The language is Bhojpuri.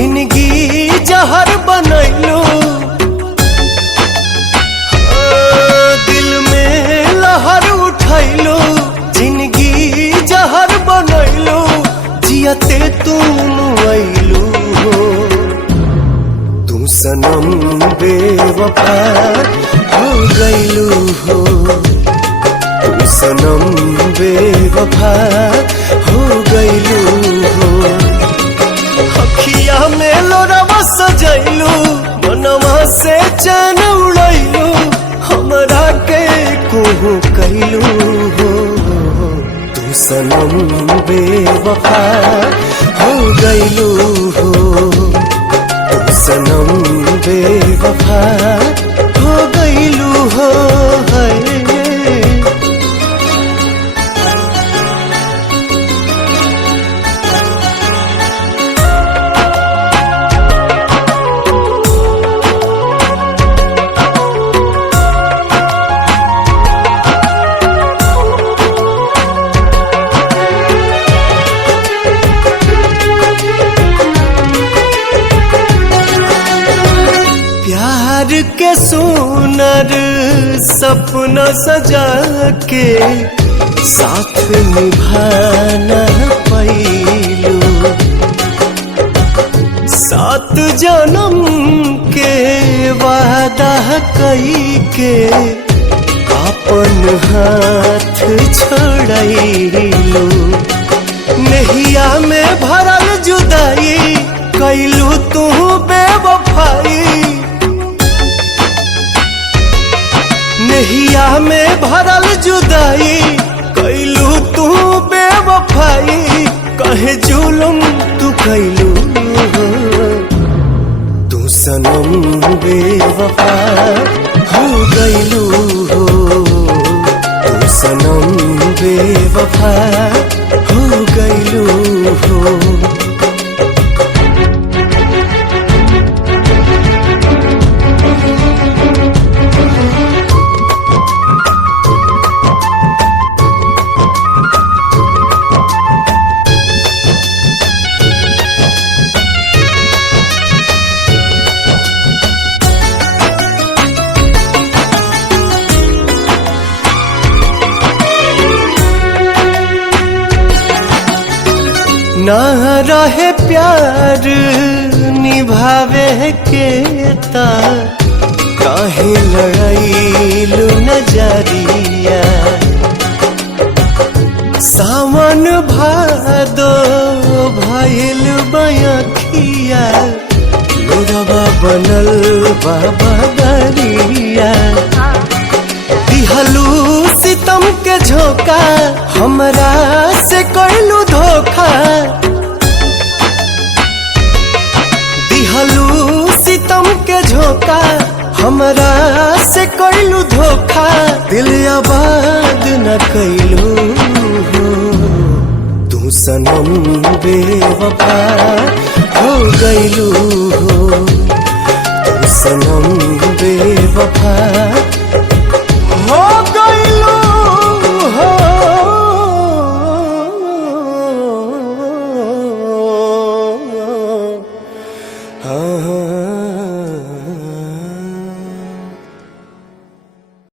जिंदगी जहर बनैलू, दिल में लहर उठैलू। जिंदगी जहर बनैलू, जियते तुम अइलू हो। तू सनम बेवफा हो गइलू हो। तू सनम बेवफा हो गइलू हो। अखिया में लोरवा सजैलू, मनवा से चैन उड़ैलू। हमरा के कोहू कैलू हो। तू सनम बेवफा हो गइलू हो। तू सनम बेवफा हो गइलू हो। प्यार के सुनर सपना सजा के साथ निभाना पैलू। 7 जन्म के वादा कई के अपन हाथ छोड़ैलू। नहिया में भरल जुदाई कैलू तू बेवफाई। नहिया में भरल जुदाई कैलू तू बेवफाई। कहे जुलुम तू कैलू हो। तू सनम बेवफा हो गइलू हो। तू सनम बेवफा हो गइलू हो। ना रहे प्यार निभावे के ता काहे लड़ाईलू नजरिया। सावन भादो भइल बयखिया, लोरवा बनल बाबा दरिया। दिहलू सितम के झोंका, हमरा से कैलू धोखा। दिहलू सितम के झोंका, हमरा से कैलू धोखा। दिल आबाद न कैलू हो। तू सनम बेवफा हो गइलू हो। तू सनम बेवफा